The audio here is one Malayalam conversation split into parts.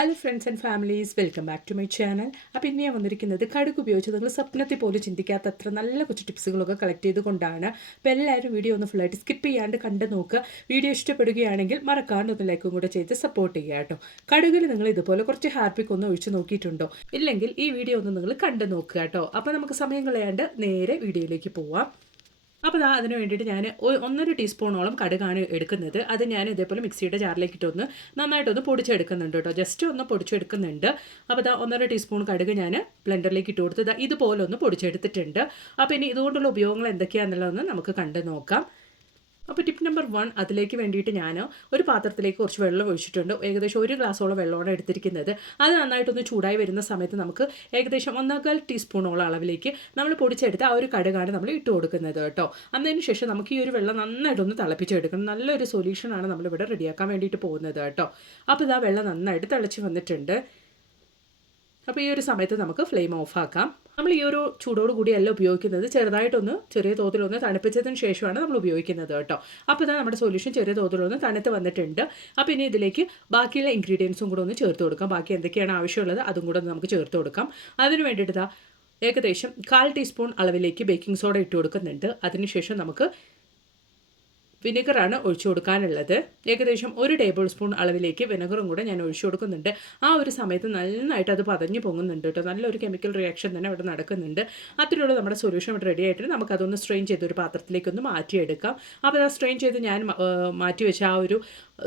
Hello friends and families welcome back to my channel അപ്പോൾ ഇന്ന് ഞാൻ വന്നിരിക്കുന്നത് കടുക് ഉപയോഗിച്ച് നിങ്ങൾ സ്വപ്നത്തിൽ പോലും ചിന്തിക്കാത്ത അത്ര നല്ല കുറച്ച് ടിപ്സുകളൊക്കെ കളക്ട് ചെയ്തുകൊണ്ടാണ്. അപ്പോൾ എല്ലാവരും വീഡിയോ ഒന്ന് ഫുള്ളായിട്ട് സ്കിപ്പ് ചെയ്യാണ്ട് കണ്ട് നോക്കുക വീഡിയോ ഇഷ്ടപ്പെടുകയാണെങ്കിൽ മറക്കാണ്ട് ഒന്ന് ലൈക്കും കൂടെ ചെയ്ത് സപ്പോർട്ട് ചെയ്യുക കേട്ടോ. കടുകിൽ നിങ്ങൾ ഇതുപോലെ കുറച്ച് ഹാർപ്പിക് ഒന്ന് ഒഴിച്ച് നോക്കിയിട്ടുണ്ടോ? ഇല്ലെങ്കിൽ ഈ വീഡിയോ ഒന്ന് നിങ്ങൾ കണ്ട് നോക്കുക കേട്ടോ. അപ്പോൾ നമുക്ക് സമയം കളയാണ്ട് നേരെ വീഡിയോയിലേക്ക് പോവാം. അപ്പോൾ ദാ അതിന് വേണ്ടിയിട്ട് ഞാൻ ഒന്നര ടീസ്പൂണോളം കടുകാണ് എടുക്കുന്നത്. അത് ഞാൻ ഇതേപോലെ മിക്സിയുടെ ജാറിലേക്ക് ഇട്ടൊന്ന് നന്നായിട്ടൊന്ന് പൊടിച്ചെടുക്കുന്നുണ്ട് കേട്ടോ. ജസ്റ്റ് ഒന്ന് പൊടിച്ചെടുക്കുന്നുണ്ട്. അപ്പോൾ ദാ ഒന്നര ടീസ്പൂൺ കടുക് ഞാൻ ബ്ലെൻഡറിലേക്ക് ഇട്ട് കൊടുത്ത് ഇതുപോലെ ഒന്ന് പൊടിച്ചെടുത്തിട്ടുണ്ട്. അപ്പോൾ ഇനി ഇതുകൊണ്ടുള്ള ഉപയോഗങ്ങൾ എന്തൊക്കെയാണെന്നുള്ളതൊന്ന് നമുക്ക് കണ്ടു നോക്കാം. അപ്പോൾ ടിപ്പ് നമ്പർ വൺ അതിലേക്ക് വേണ്ടിയിട്ട് ഞാൻ ഒരു പാത്രത്തിലേക്ക് കുറച്ച് വെള്ളം ഒഴിച്ചിട്ടുണ്ട്. ഏകദേശം ഒരു ഗ്ലാസ്സോളം വെള്ളമാണ് എടുത്തിരിക്കുന്നത്. അത് നന്നായിട്ടൊന്ന് ചൂടായി വരുന്ന സമയത്ത് നമുക്ക് ഏകദേശം ഒന്നേക്കാൽ ടീസ്പൂണോളം അളവിലേക്ക് നമ്മൾ പൊടിച്ചെടുത്ത് ആ ഒരു കടുകാണ് നമ്മൾ ഇട്ട് കൊടുക്കുന്നത് കേട്ടോ. അന്നതിന് ശേഷം നമുക്ക് ഈ ഒരു വെള്ളം നന്നായിട്ടൊന്ന് തിളപ്പിച്ചെടുക്കണം. നല്ലൊരു സൊല്യൂഷനാണ് നമ്മളിവിടെ റെഡിയാക്കാൻ വേണ്ടിയിട്ട് പോകുന്നത് കേട്ടോ. അപ്പോൾ ഇതാ വെള്ളം നന്നായിട്ട് തിളച്ച് വന്നിട്ടുണ്ട്. അപ്പോൾ ഈ ഒരു സമയത്ത് നമുക്ക് ഫ്ലെയിം ഓഫാക്കാം നമ്മൾ ഈ ഒരു ചൂടോട് കൂടിയല്ല ഉപയോഗിക്കുന്നത്. ചെറുതായിട്ടൊന്ന് ചെറിയ തോതിലൊന്ന് തണുപ്പിച്ചതിന് ശേഷമാണ് നമ്മൾ ഉപയോഗിക്കുന്നത് കേട്ടോ. അപ്പോൾ ഇതാ നമ്മുടെ സൊല്യൂഷൻ ചെറിയ തോതിലൊന്ന് തണുത്ത് വന്നിട്ടുണ്ട്. അപ്പോൾ ഇനി ഇതിലേക്ക് ബാക്കിയുള്ള ഇൻഗ്രീഡിയൻസും കൂടെ ഒന്ന് ചേർത്ത് കൊടുക്കാം. ബാക്കി എന്തൊക്കെയാണ് ആവശ്യമുള്ളത് അതും കൂടെ നമുക്ക് ചേർത്ത് കൊടുക്കാം. അതിന് വേണ്ടിയിട്ട് ഏകദേശം കാൽ ടീസ്പൂൺ അളവിലേക്ക് ബേക്കിംഗ് സോഡ ഇട്ട് കൊടുക്കുന്നുണ്ട്. അതിനുശേഷം നമുക്ക് വിനെഗറാണ് ഒഴിച്ചു കൊടുക്കാനുള്ളത്. ഏകദേശം ഒരു ടേബിൾ സ്പൂൺ അളവിലേക്ക് വിനെഗറും കൂടെ ഞാൻ ഒഴിച്ചു കൊടുക്കുന്നുണ്ട്. ആ ഒരു സമയത്ത് നന്നായിട്ട് അത് പതഞ്ഞു പൊങ്ങുന്നുണ്ട് കേട്ടോ. നല്ലൊരു കെമിക്കൽ റിയാക്ഷൻ തന്നെ അവിടെ നടക്കുന്നുണ്ട്. അത്രയുള്ള നമ്മുടെ സൊല്യൂഷൻ ഇവിടെ റെഡി ആയിട്ട് നമുക്കതൊന്ന് സ്ട്രെയിൻ ചെയ്ത് ഒരു പാത്രത്തിലേക്കൊന്ന് മാറ്റിയെടുക്കാം. അപ്പോൾ ആ സ്ട്രെയിൻ ചെയ്ത് ഞാൻ മാറ്റി വെച്ച ആ ഒരു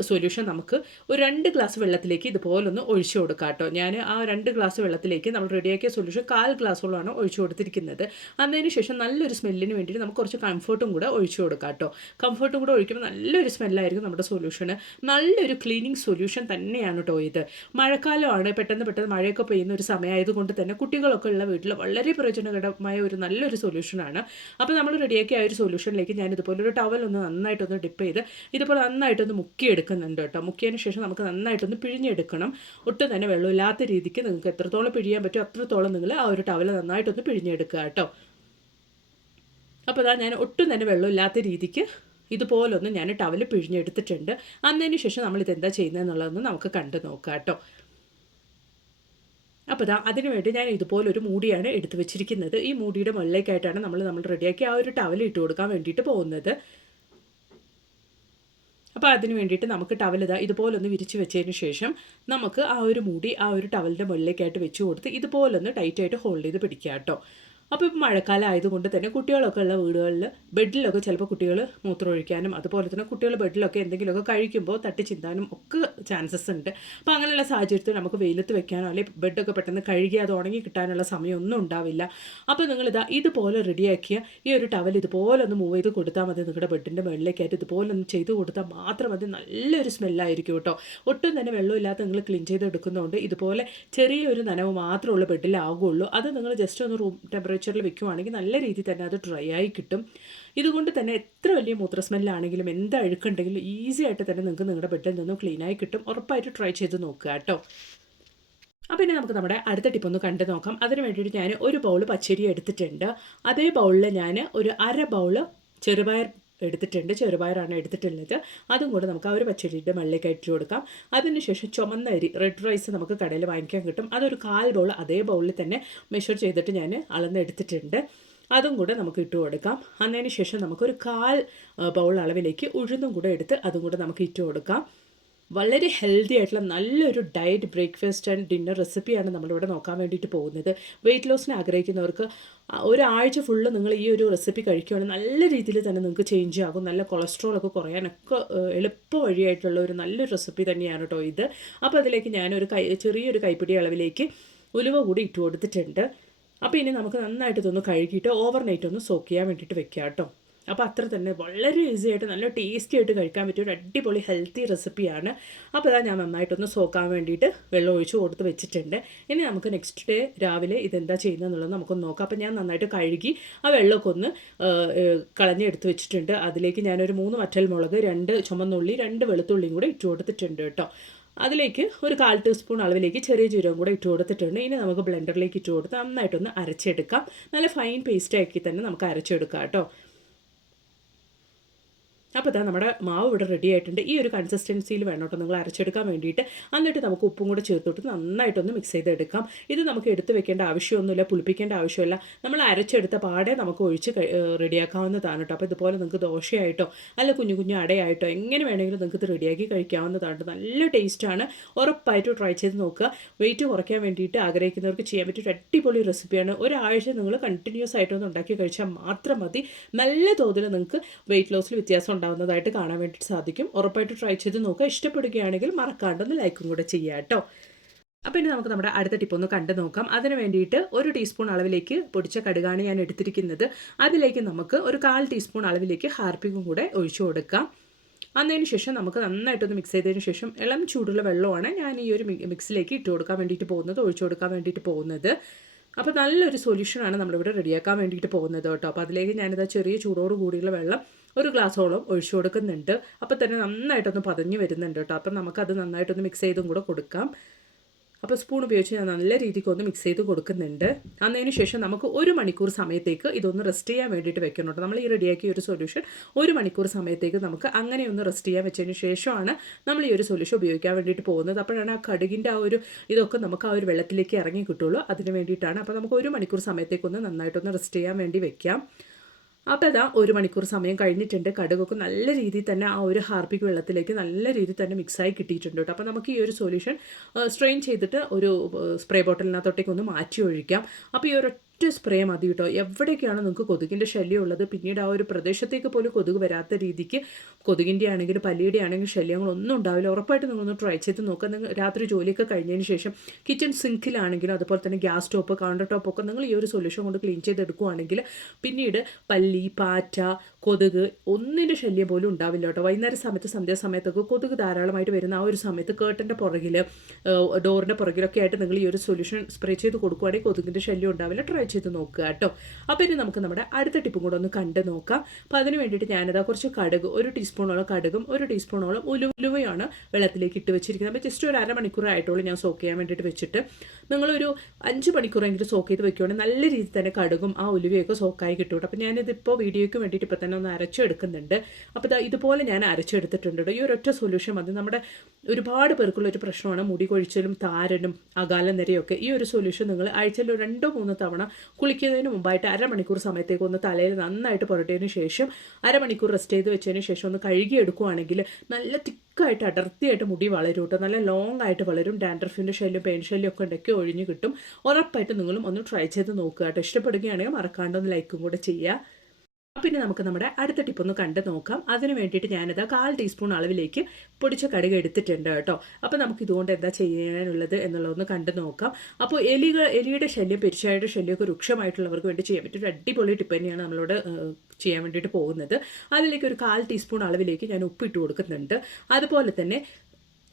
സൊല്യൂഷൻ നമുക്ക് ഒരു രണ്ട് ഗ്ലാസ് വെള്ളത്തിലേക്ക് ഇതുപോലൊന്ന് ഒഴിച്ചു കൊടുക്കാം കേട്ടോ. ഞാൻ ആ രണ്ട് ഗ്ലാസ് വെള്ളത്തിലേക്ക് നമ്മൾ റെഡിയാക്കിയ സൊല്യൂഷൻ കാൽ ഗ്ലാസ്സോളമാണ് ഒഴിച്ചു കൊടുത്തിരിക്കുന്നത്. അതിന് ശേഷം നല്ലൊരു സ്മെല്ലിന് വേണ്ടിയിട്ട് നമുക്ക് കുറച്ച് കംഫർട്ടും കൂടെ ഒഴിച്ചു കൊടുക്കാം കേട്ടോ. കംഫർട്ടും കൂടെ ഒഴിക്കുമ്പോൾ നല്ലൊരു സ്മെല്ലായിരിക്കും നമ്മുടെ സൊല്യൂഷന് നല്ലൊരു ക്ലീനിങ് സൊല്യൂഷൻ തന്നെയാണ് കേട്ടോ ഇത്. മഴക്കാലമാണ് പെട്ടെന്ന് പെട്ടെന്ന് മഴയൊക്കെ പെയ്യുന്ന ഒരു സമയമായതുകൊണ്ട് തന്നെ കുട്ടികളൊക്കെ ഉള്ള വീട്ടിൽ വളരെ പ്രയോജനകരമായ ഒരു നല്ലൊരു സൊല്യൂഷനാണ് അപ്പോൾ നമ്മൾ റെഡിയാക്കിയ ആ ഒരു സൊല്യൂഷനിലേക്ക് ഞാൻ ഇതുപോലെ ഒരു ടവൽ ഒന്ന് നന്നായിട്ടൊന്ന് ഡിപ്പ് ചെയ്ത് ഇതുപോലെ നന്നായിട്ടൊന്ന് മുക്കിയെടുക്കുന്നുണ്ട് കേട്ടോ മുക്കിയതിന് ശേഷം നമുക്ക് നന്നായിട്ടൊന്ന് പിഴിഞ്ഞെടുക്കണം. ഒട്ടും തന്നെ വെള്ളമില്ലാത്ത രീതിക്ക് നിങ്ങൾക്ക് എത്രത്തോളം പിഴിയാൻ പറ്റും അത്രത്തോളം നിങ്ങൾ ആ ഒരു ടവൽ നന്നായിട്ടൊന്ന് പിഴിഞ്ഞെടുക്കുക കേട്ടോ അപ്പോൾ അതാ ഞാൻ ഒട്ടും തന്നെ വെള്ളമില്ലാത്ത രീതിക്ക് ഇതുപോലൊന്ന് ഞാൻ ടവൽ പിഴിഞ്ഞെടുത്തിട്ടുണ്ട്. അന്നതിന് ശേഷം നമ്മൾ ഇതെന്താ ചെയ്യുന്നതെന്നുള്ളതൊന്ന് നമുക്ക് കണ്ടു നോക്കാം കേട്ടോ അപ്പോൾ ഇതാ അതിനുവേണ്ടി ഞാൻ ഇതുപോലൊരു മൂടിയാണ് എടുത്തു വെച്ചിരിക്കുന്നത്. ഈ മൂടിയുടെ മുകളിലേക്കായിട്ടാണ് നമ്മൾ നമ്മൾ റെഡിയാക്കി ആ ഒരു ടവൽ ഇട്ട് കൊടുക്കാൻ വേണ്ടിയിട്ട് പോകുന്നത്. അപ്പോൾ അതിന് വേണ്ടിയിട്ട് നമുക്ക് ടവൽ ഇതാ ഇതുപോലൊന്ന് വിരിച്ച് വെച്ചതിന് ശേഷം നമുക്ക് ആ ഒരു മൂടി ആ ഒരു ടവലിന്റെ മുകളിലേക്കായിട്ട് വെച്ച് കൊടുത്ത് ഇതുപോലൊന്ന് ടൈറ്റായിട്ട് ഹോൾഡ് ചെയ്ത് പിടിക്കുക കേട്ടോ അപ്പോൾ ഇപ്പോൾ മഴക്കാലം ആയതുകൊണ്ട് തന്നെ കുട്ടികളൊക്കെ ഉള്ള വീടുകളിൽ ബെഡിലൊക്കെ ചിലപ്പോൾ കുട്ടികൾ മൂത്രമൊഴിക്കാനും അതുപോലെ തന്നെ കുട്ടികൾ ബെഡിലൊക്കെ എന്തെങ്കിലുമൊക്കെ കഴിക്കുമ്പോൾ തട്ടി ചിന്താനും ഒക്കെ ചാൻസസ് ഉണ്ട്. അപ്പോൾ അങ്ങനെയുള്ള സാഹചര്യത്തിൽ നമുക്ക് വെയിലത്ത് വെക്കാനോ അല്ലെങ്കിൽ ബെഡൊക്കെ പെട്ടെന്ന് കഴുകി അത് ഉണങ്ങി കിട്ടാനുള്ള സമയമൊന്നും ഉണ്ടാവില്ല. അപ്പോൾ നിങ്ങളിതാ ഇതുപോലെ റെഡിയാക്കിയ ഈ ഒരു ടവൽ ഇതുപോലെ ഒന്ന് മൂവ് ചെയ്ത് കൊടുത്താൽ മതി. നിങ്ങളുടെ ബെഡിന്റെ മുകളിലേക്കായിട്ട് ഇതുപോലെ ഒന്ന് ചെയ്ത് കൊടുത്താൽ മാത്രം മതി. നല്ലൊരു സ്മെല്ലായിരിക്കും കേട്ടോ. ഒട്ടും തന്നെ വെള്ളമില്ലാത്ത നിങ്ങൾ ക്ലീൻ ചെയ്തെടുക്കുന്നതുകൊണ്ട് ഇതുപോലെ ചെറിയൊരു നനവ് മാത്രമുള്ള ബെഡിലാകുള്ളൂ അത് നിങ്ങൾ ജസ്റ്റ് ഒന്ന് റൂം ടെമ്പറേച്ചർ ടെമ്പറേച്ചറിൽ വെക്കുവാണെങ്കിൽ നല്ല രീതിയിൽ തന്നെ അത് ഡ്രൈ ആയി കിട്ടും. ഇതുകൊണ്ട് തന്നെ എത്ര വലിയ മൂത്ര സ്മെല്ലാണെങ്കിലും എന്ത് അഴുക്കുണ്ടെങ്കിലും ഈസി ആയിട്ട് തന്നെ നിങ്ങൾക്ക് നിങ്ങളുടെ ബെഡിൽ നിന്നും ക്ലീനായി കിട്ടും. ഉറപ്പായിട്ട് ട്രൈ ചെയ്ത് നോക്കുക കേട്ടോ. അപ്പോൾ ഇനി നമുക്ക് നമ്മുടെ അടുത്ത ടിപ്പ് ഒന്ന് കണ്ടു നോക്കാം. അതിന് വേണ്ടിയിട്ട് ഞാൻ ഒരു ബൗൾ പച്ചരി എടുത്തിട്ടുണ്ട്. അതേ ബൗളിൽ ഞാൻ ഒരു അര ബൗൾ ചെറുപയർ എടുത്തിട്ടുണ്ട്. ചെറുപയറാണ് എടുത്തിട്ടുള്ളത്. അതും കൂടെ നമുക്ക് ആ ഒരു പച്ചരിയുടെ മള്ളിലേക്ക് ഇട്ട് കൊടുക്കാം. അതിനുശേഷം ചുമന്ന അരി റെഡ് റൈസ് നമുക്ക് കടയിൽ വാങ്ങിക്കാൻ കിട്ടും. അതൊരു കാൽ ബൗൾ അതേ ബൗളിൽ തന്നെ മെഷർ ചെയ്തിട്ട് ഞാൻ അളന്നെടുത്തിട്ടുണ്ട് അതും കൂടെ നമുക്ക് ഇട്ട് കൊടുക്കാം. അതിന് ശേഷം നമുക്കൊരു കാൽ ബൗൾ അളവിലേക്ക് ഉഴുന്നും കൂടെ എടുത്ത് അതും കൂടെ നമുക്ക് ഇട്ട് കൊടുക്കാം. വളരെ ഹെൽത്തി ആയിട്ടുള്ള നല്ലൊരു ഡയറ്റ് ബ്രേക്ക്ഫാസ്റ്റ് ആൻഡ് ഡിന്നർ റെസിപ്പിയാണ് നമ്മളിവിടെ നോക്കാൻ വേണ്ടിയിട്ട് പോകുന്നത്. വെയിറ്റ് ലോസിന് ആഗ്രഹിക്കുന്നവർക്ക് ഒരാഴ്ച ഫുള്ള് നിങ്ങൾ ഈ ഒരു റെസിപ്പി കഴിക്കുകയാണെങ്കിൽ നല്ല രീതിയിൽ തന്നെ നിങ്ങൾക്ക് ചേഞ്ച് ആകും. നല്ല കൊളസ്ട്രോൾ ഒക്കെ കുറയാനൊക്കെ എളുപ്പ വഴിയായിട്ടുള്ള ഒരു നല്ലൊരു റെസിപ്പി തന്നെയാണ് കേട്ടോ ഇത്. അപ്പോൾ അതിലേക്ക് ഞാനൊരു കൈ ചെറിയൊരു കൈപ്പിടി അളവിലേക്ക് ഉലുവ കൂടി ഇട്ട് കൊടുത്തിട്ടുണ്ട് അപ്പോൾ ഇനി നമുക്ക് നന്നായിട്ട് ഇതൊന്ന് കഴുകിയിട്ട് ഓവർ നൈറ്റ് ഒന്ന് സോക്ക് ചെയ്യാൻ വേണ്ടിയിട്ട് വെക്കാം കേട്ടോ അപ്പോൾ അത്ര തന്നെ വളരെ ഈസി ആയിട്ട് നല്ല ടേസ്റ്റി ആയിട്ട് കഴിക്കാൻ പറ്റിയ ഒരു അടിപൊളി ഹെൽത്തി റെസിപ്പിയാണ് അപ്പോൾ അതാ ഞാൻ നന്നായിട്ടൊന്ന് സോക്കാൻ വേണ്ടിയിട്ട് വെള്ളം ഒഴിച്ച് കൊടുത്ത് വെച്ചിട്ടുണ്ട്. ഇനി നമുക്ക് നെക്സ്റ്റ് ഡേ രാവിലെ ഇതെന്താ ചെയ്യുന്നതെന്നുള്ളത് നമുക്കൊന്ന് നോക്കാം. അപ്പോൾ ഞാൻ നന്നായിട്ട് കഴുകി ആ വെള്ളമൊക്കെ ഒന്ന് കളഞ്ഞെടുത്ത് വെച്ചിട്ടുണ്ട്. അതിലേക്ക് ഞാനൊരു മൂന്ന് വറ്റൽ മുളക് രണ്ട് ചുമന്നുള്ളി രണ്ട് വെളുത്തുള്ളിയും കൂടെ ഇട്ട് കൊടുത്തിട്ടുണ്ട് കേട്ടോ. അതിലേക്ക് ഒരു കാൽ ടീസ്പൂൺ അളവിലേക്ക് ചെറിയ ജീരകം കൂടെ ഇട്ട് കൊടുത്തിട്ടുണ്ട്. ഇനി നമുക്ക് ബ്ലെൻഡറിലേക്ക് ഇട്ട് കൊടുത്ത് നന്നായിട്ടൊന്ന് അരച്ചെടുക്കാം. നല്ല ഫൈൻ പേസ്റ്റ് ആക്കി തന്നെ നമുക്ക് അരച്ചെടുക്കാം കേട്ടോ. അപ്പോൾ ഇതാ നമ്മുടെ മാവ് ഇവിടെ റെഡി ആയിട്ടുണ്ട്. ഈ ഒരു കൺസിസ്റ്റൻസിയിൽ വേണം കേട്ടോ നിങ്ങൾ അരച്ചെടുക്കാൻ വേണ്ടിയിട്ട്. എന്നിട്ട് നമുക്ക് ഉപ്പും കൂടെ ചേർത്തിട്ട് നന്നായിട്ടൊന്ന് മിക്സ് ചെയ്തെടുക്കാം. ഇത് നമുക്ക് എടുത്ത് വെക്കേണ്ട ആവശ്യമൊന്നുമില്ല പുളിപ്പിക്കേണ്ട ആവശ്യമില്ല. നമ്മൾ അരച്ചെടുത്ത പാടെ നമുക്ക് ഒഴിച്ച് റെഡിയാക്കാവുന്നതാണ് കേട്ടോ അപ്പോൾ ഇതുപോലെ നിങ്ങൾക്ക് ദോശയായിട്ടോ അല്ല കുഞ്ഞു കുഞ്ഞു അടയായിട്ടോ എങ്ങനെ വേണമെങ്കിലും നിങ്ങൾക്ക് ഇത് റെഡിയാക്കി കഴിക്കാവുന്നതാണ് നല്ല ടേസ്റ്റാണ് ഉറപ്പായിട്ട് ട്രൈ ചെയ്ത് നോക്കുക. വെയിറ്റ് കുറയ്ക്കാൻ വേണ്ടിയിട്ട് ആഗ്രഹിക്കുന്നവർക്ക് ചെയ്യാൻ പറ്റിയ അടിപൊളി റെസിപ്പിയാണ് ഒരാഴ്ച നിങ്ങൾ കണ്ടിന്യൂസ് ആയിട്ടൊന്ന് ഉണ്ടാക്കി കഴിച്ചാൽ മാത്രം മതി. നല്ല തോതിൽ നിങ്ങൾക്ക് വെയിറ്റ് ലോസിൽ വ്യത്യാസം ഉണ്ടാകുന്നതായിട്ട് കാണാൻ വേണ്ടിയിട്ട് സാധിക്കും. ഉറപ്പായിട്ട് ട്രൈ ചെയ്ത് നോക്കുക. ഇഷ്ടപ്പെടുകയാണെങ്കിൽ മറക്കാണ്ടൊന്ന് ലൈക്കും കൂടെ ചെയ്യുക കേട്ടോ അപ്പോൾ ഇനി നമുക്ക് നമ്മുടെ അടുത്ത ടിപ്പ് ഒന്ന് കണ്ടു നോക്കാം. അതിന് വേണ്ടിയിട്ട് ഒരു ടീസ്പൂൺ അളവിലേക്ക് പൊടിച്ച കടുകാണ് ഞാൻ എടുത്തിരിക്കുന്നത്. അതിലേക്ക് നമുക്ക് ഒരു കാൽ ടീസ്പൂൺ അളവിലേക്ക് ഹാർപ്പിക്കും കൂടെ ഒഴിച്ചു കൊടുക്കാം. അന്നതിന് ശേഷം നമുക്ക് നന്നായിട്ടൊന്ന് മിക്സ് ചെയ്തതിന് ശേഷം ഇളം ചൂടുള്ള വെള്ളമാണ് ഞാൻ ഈ ഒരു മിക്സിലേക്ക് ഇട്ട് കൊടുക്കാൻ വേണ്ടിയിട്ട് പോകുന്നത് ഒഴിച്ചു കൊടുക്കാൻ വേണ്ടിയിട്ട് പോകുന്നത്. അപ്പോൾ നല്ലൊരു സൊല്യൂഷനാണ് നമ്മളിവിടെ റെഡിയാക്കാൻ വേണ്ടിയിട്ട് പോകുന്നത് കേട്ടോ അപ്പോൾ അതിലേക്ക് ഞാനിതാ ചെറിയ ചൂടോട് കൂടിയുള്ള വെള്ളം ഒരു ഗ്ലാസ്സോളം ഒഴിച്ചു കൊടുക്കുന്നുണ്ട്. അപ്പോൾ തന്നെ നന്നായിട്ടൊന്ന് പതഞ്ഞ് വരുന്നുണ്ട് കേട്ടോ. അപ്പം നമുക്കത് നന്നായിട്ടൊന്ന് മിക്സ് ചെയ്തും കൂടെ കൊടുക്കാം. അപ്പോൾ സ്പൂൺ ഉപയോഗിച്ച് ഞാൻ നല്ല രീതിക്ക് ഒന്ന് മിക്സ് ചെയ്ത് കൊടുക്കുന്നുണ്ട്. അന്നതിന് ശേഷം നമുക്ക് ഒരു മണിക്കൂർ സമയത്തേക്ക് ഇതൊന്ന് റെസ്റ്റ് ചെയ്യാൻ വേണ്ടിയിട്ട് വെക്കുന്നുണ്ട് നമ്മൾ ഈ റെഡിയാക്കിയ ഒരു സൊല്യൂഷൻ ഒരു മണിക്കൂർ സമയത്തേക്ക് നമുക്ക് അങ്ങനെ ഒന്ന് റെസ്റ്റ് ചെയ്യാൻ വെച്ചതിന് ശേഷമാണ് നമ്മൾ ഈ ഒരു സൊല്യൂഷൻ ഉപയോഗിക്കാൻ വേണ്ടിയിട്ട് പോകുന്നത്. അപ്പോഴാണ് ആ കടുകിന്റെ ആ ഒരു ഇതൊക്കെ നമുക്ക് ആ ഒരു വെള്ളത്തിലേക്ക് ഇറങ്ങി കിട്ടുള്ളൂ. അതിന് വേണ്ടിയിട്ടാണ്. അപ്പോൾ നമുക്ക് ഒരു മണിക്കൂർ സമയത്തേക്കൊന്ന് നന്നായിട്ടൊന്ന് റെസ്റ്റ് ചെയ്യാൻ വേണ്ടി വെക്കാം. അപ്പോൾ അതാ ഒരു മണിക്കൂർ സമയം കഴിഞ്ഞിട്ടുണ്ട്. കടുകൊക്കെ നല്ല രീതിയിൽ തന്നെ ആ ഒരു ഹാർപ്പിക് വെള്ളത്തിലേക്ക് നല്ല രീതിയിൽ തന്നെ മിക്സായി കിട്ടിയിട്ടുണ്ട് കേട്ടോ. അപ്പോൾ നമുക്ക് ഈ ഒരു സൊല്യൂഷൻ സ്ട്രെയിൻ ചെയ്തിട്ട് ഒരു സ്പ്രേ ബോട്ടിലിനകത്തോട്ടേക്ക് ഒന്ന് മാറ്റി ഒഴിക്കാം. അപ്പോൾ ഈ ഒരു ഒറ്റ സ്പ്രേ മതി കേട്ടോ. എവിടെയൊക്കെയാണ് നിങ്ങൾക്ക് കൊതുകിന്റെ ശല്യം ഉള്ളത് പിന്നീട് ആ ഒരു പ്രദേശത്തേക്ക് പോലും കൊതുക് വരാത്ത രീതിക്ക് കൊതുകിന്റെ ആണെങ്കിലും പല്ലിയുടെ ആണെങ്കിലും ശല്യങ്ങളൊന്നും ഉണ്ടാവില്ല. ഉറപ്പായിട്ട് നിങ്ങളൊന്ന് ട്രൈ ചെയ്ത് നോക്കുക നിങ്ങൾ രാത്രി ജോലിയൊക്കെ കഴിഞ്ഞതിന് ശേഷം കിച്ചൺ സിങ്കിലാണെങ്കിലും അതുപോലെ തന്നെ ഗ്യാസ് ടോപ്പ് കൗണ്ടർ ടോപ്പ് ഒക്കെ നിങ്ങൾ ഈ ഒരു സൊല്യൂഷൻ കൊണ്ട് ക്ലീൻ ചെയ്തെടുക്കുകയാണെങ്കിൽ പിന്നീട് പല്ലി പാറ്റ കൊതുക് ഒന്നിന്റെ ശല്യം പോലും ഉണ്ടാവില്ല കേട്ടോ. വൈകുന്നേര സമയത്ത് സന്ധ്യാസമയത്തൊക്കെ കൊതുക് ധാരാളമായിട്ട് വരുന്ന ആ ഒരു സമയത്ത് കേട്ടന്റെ പുറകിൽ ഡോറിന്റെ പുറകിലൊക്കെ ആയിട്ട് നിങ്ങൾ ഈ ഒരു സൊല്യൂഷൻ സ്പ്രേ ചെയ്ത് കൊടുക്കുകയാണെങ്കിൽ കൊതുകിന്റെ ശല്യം ഉണ്ടാവില്ല. ട്രൈ ചെയ്ത് നോക്കുക കേട്ടോ. അപ്പോൾ ഇനി നമുക്ക് നമ്മുടെ അടുത്ത ടിപ്പും കൂടെ ഒന്ന് കണ്ട് നോക്കാം. അപ്പോൾ അതിന് വേണ്ടിയിട്ട് ഞാനതാ കുറച്ച് കടുക് ഒരു ടീസ്പൂണോളം കടുകും ഒരു ടീസ്പൂണോളം ഉലു ഉലുവയാണ് വെള്ളത്തിലേക്ക് ഇട്ട് വെച്ചിരിക്കുന്നത്. അപ്പോൾ ജസ്റ്റ് ഒരു അരമണിക്കൂർ ആയിട്ടുള്ളൂ ഞാൻ സോക്ക് ചെയ്യാൻ വേണ്ടിയിട്ട് വെച്ചിട്ട്. നിങ്ങളൊരു അഞ്ച് മണിക്കൂറെങ്കിലും സോക്ക് ചെയ്ത് വെക്കുകയാണെങ്കിൽ നല്ല രീതിയിൽ തന്നെ കടുകും ആ ഉലുവയൊക്കെ സോക്കായി കിട്ടും അപ്പോൾ ഞാനിതിപ്പോൾ വീഡിയോയ്ക്ക് വേണ്ടിയിട്ട് ഇപ്പോൾ തന്നെ ഒന്ന് അരച്ചെടുക്കുന്നുണ്ട്. അപ്പോൾ ഇതുപോലെ ഞാൻ അരച്ചെടുത്തിട്ടുണ്ട്. ഈ ഒരൊറ്റ സൊല്യൂഷൻ മതി. നമ്മുടെ ഒരുപാട് പേർക്കുള്ള ഒരു പ്രശ്നമാണ് മുടി കൊഴിച്ചിലും താരനും അകാല നിരയൊക്കെ. ഈ ഒരു സൊല്യൂഷൻ നിങ്ങൾ ആഴ്ചയിൽ രണ്ടോ മൂന്നോ തവണ കുളിക്കുന്നതിന് മുമ്പായിട്ട് അരമണിക്കൂർ സമയത്തേക്ക് ഒന്ന് തലയിൽ നന്നായിട്ട് പുരട്ടിയതിന് ശേഷം അരമണിക്കൂർ റെസ്റ്റ് ചെയ്ത് വെച്ചതിന് ശേഷം ഒന്ന് കഴുകി എടുക്കുകയാണെങ്കിൽ നല്ല തിക്കായിട്ട് അടർത്തിയായിട്ട് മുടി വളരും കേട്ടോ നല്ല ലോങ് ആയിട്ട് വളരും. ഡാൻഡ്രഫിന്റെ ശല്യം പെയിൻ ശല്യം ഒക്കെ ഉണ്ടെങ്കിൽ ഒഴിഞ്ഞ് കിട്ടും. ഉറപ്പായിട്ട് നിങ്ങളും ഒന്ന് ട്രൈ ചെയ്ത് നോക്കുക കേട്ടോ ഇഷ്ടപ്പെടുകയാണെങ്കിൽ മറക്കാണ്ടൊന്ന് ലൈക്കും കൂടെ ചെയ്യുക. പിന്നെ നമുക്ക് നമ്മുടെ അടുത്ത ടിപ്പ് ഒന്ന് കണ്ട് നോക്കാം. അതിന് വേണ്ടിയിട്ട് ഞാനിത് കാൽ ടീസ്പൂൺ അളവിലേക്ക് പൊടിച്ച കടുക് എടുത്തിട്ടുണ്ട് കേട്ടോ. അപ്പോൾ നമുക്ക് ഇതുകൊണ്ട് എന്താ ചെയ്യാനുള്ളത് എന്നുള്ളതൊന്ന് കണ്ട് നോക്കാം. അപ്പോൾ എലികൾ എലിയുടെ ശല്യം പെരിച്ചായുടെ ശല്യമൊക്കെ രൂക്ഷമായിട്ടുള്ളവർക്ക് വേണ്ടി ചെയ്യാൻ പറ്റും ഒരു അടിപൊളി ടിപ്പ് തന്നെയാണ് നമ്മളോട് ചെയ്യാൻ വേണ്ടിയിട്ട് പോകുന്നത്. അതിലേക്ക് ഒരു കാൽ ടീസ്പൂൺ അളവിലേക്ക് ഞാൻ ഉപ്പിട്ട് കൊടുക്കുന്നുണ്ട്. അതുപോലെ തന്നെ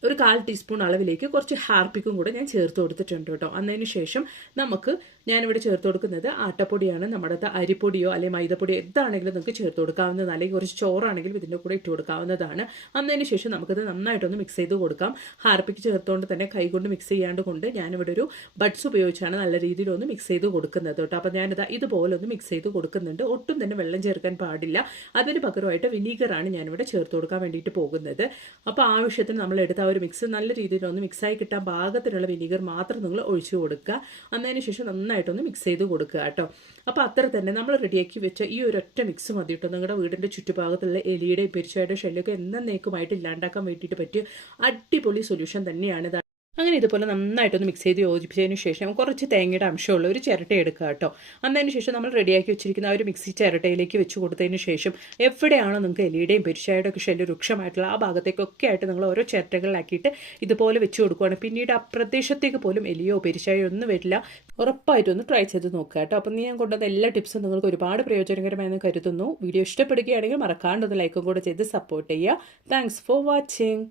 ഒരു കാൽ ടീസ്പൂൺ അളവിലേക്ക് കുറച്ച് ഹാർപ്പിക്കും കൂടെ ഞാൻ ചേർത്ത് കൊടുത്തിട്ടുണ്ട് കേട്ടോ. അതിന് ശേഷം നമുക്ക് ഞാനിവിടെ ചേർത്ത് കൊടുക്കുന്നത് ആട്ടപ്പൊടിയാണ്. നമ്മുടെ അരിപ്പൊടിയോ അല്ലെങ്കിൽ മൈദപ്പൊടിയോ എന്താണെങ്കിലും നമുക്ക് ചേർത്ത് കൊടുക്കാവുന്നതാണ്. അല്ലെങ്കിൽ കുറച്ച് ചോറാണെങ്കിലും ഇതിന്റെ കൂടെ ഇട്ട് കൊടുക്കാവുന്നതാണ്. അന്നതിന് ശേഷം നമുക്കത് നന്നായിട്ടൊന്ന് മിക്സ് ചെയ്ത് കൊടുക്കാം. ഹാർപ്പിക്ക് ചേർത്തുകൊണ്ട് തന്നെ കൈകൊണ്ട് മിക്സ് ചെയ്യാണ്ട് കൊണ്ട് ഞാനിവിടെ ഒരു ബഡ്സ് ഉപയോഗിച്ചാണ് നല്ല രീതിയിലൊന്ന് മിക്സ് ചെയ്ത് കൊടുക്കുന്നത് കേട്ടോ. അപ്പോൾ ഞാനിത് ഇതുപോലെ ഒന്ന് മിക്സ് ചെയ്ത് കൊടുക്കുന്നുണ്ട്. ഒട്ടും തന്നെ വെള്ളം ചേർക്കാൻ പാടില്ല. അതിന് പകരമായിട്ട് വിനീഗറാണ് ഞാനിവിടെ ചേർത്ത് കൊടുക്കാൻ വേണ്ടിയിട്ട് പോകുന്നത്. അപ്പോൾ ആവശ്യത്തിന് നമ്മൾ എടുത്ത ഒരു മിക്സ് നല്ല രീതിയിൽ ഒന്ന് മിക്സായി കിട്ടാൻ പാകത്തിനുള്ള വിനീഗർ മാത്രം നിങ്ങൾ ഒഴിച്ചു കൊടുക്കുക. അന്നതിന് ശേഷം നന്നായിട്ടൊന്ന് മിക്സ് ചെയ്ത് കൊടുക്കുക കേട്ടോ. അപ്പോൾ അത്ര തന്നെ നമ്മൾ റെഡിയാക്കി വെച്ച ഈ ഒരൊറ്റ മിക്സ് മതി കേട്ടോ. നിങ്ങളുടെ വീടിന്റെ ചുറ്റുഭാഗത്തുള്ള എലിയുടെ പെരിച്ചയുടെ ഷെല്ലൊക്കെ എന്നേക്കുമായിട്ട് ഇല്ലാണ്ടാക്കാൻ വേണ്ടിയിട്ട് പറ്റിയ അടിപൊളി സൊല്യൂഷൻ തന്നെയാണ്. അങ്ങനെ ഇതുപോലെ നന്നായിട്ടൊന്ന് മിക്സ് ചെയ്ത് യോജിപ്പിച്ചതിന് ശേഷം കുറച്ച് തേങ്ങയുടെ അംശമുള്ള ഒരു ചിരട്ട എടുക്കുക കേട്ടോ. അന്നതിന് ശേഷം നമ്മൾ റെഡിയാക്കി വെച്ചിരിക്കുന്ന ആ ഒരു മിക്സി ചിരട്ടയിലേക്ക് വെച്ച് കൊടുത്തതിന് ശേഷം എവിടെയാണോ നിങ്ങൾക്ക് എലിയുടെയും പെരുശായുടെ ഒക്കെ ശല്യം രൂക്ഷമായിട്ടുള്ള ആ ഭാഗത്തേക്കൊക്കെ ആയിട്ട് നിങ്ങൾ ഓരോ ചിരട്ടകളിലാക്കിയിട്ട് ഇതുപോലെ വെച്ച് കൊടുക്കുകയാണ് പിന്നീട് ആ പ്രദേശത്തേക്ക് പോലും എലിയോ പെരുശായോ ഒന്നും വരില്ല. ഉറപ്പായിട്ടും ഒന്ന് ട്രൈ ചെയ്ത് നോക്കുക കേട്ടോ. അപ്പം ഞാൻ കൊണ്ടുവന്ന എല്ലാ ടിപ്സും നിങ്ങൾക്ക് ഒരുപാട് പ്രയോജനകരമായെന്ന് കരുതുന്നു. വീഡിയോ ഇഷ്ടപ്പെടുകയാണെങ്കിൽ മറക്കാണ്ടൊന്ന് ലൈക്കും കൂടെ ചെയ്ത് സപ്പോർട്ട് ചെയ്യുക. Thanks for watching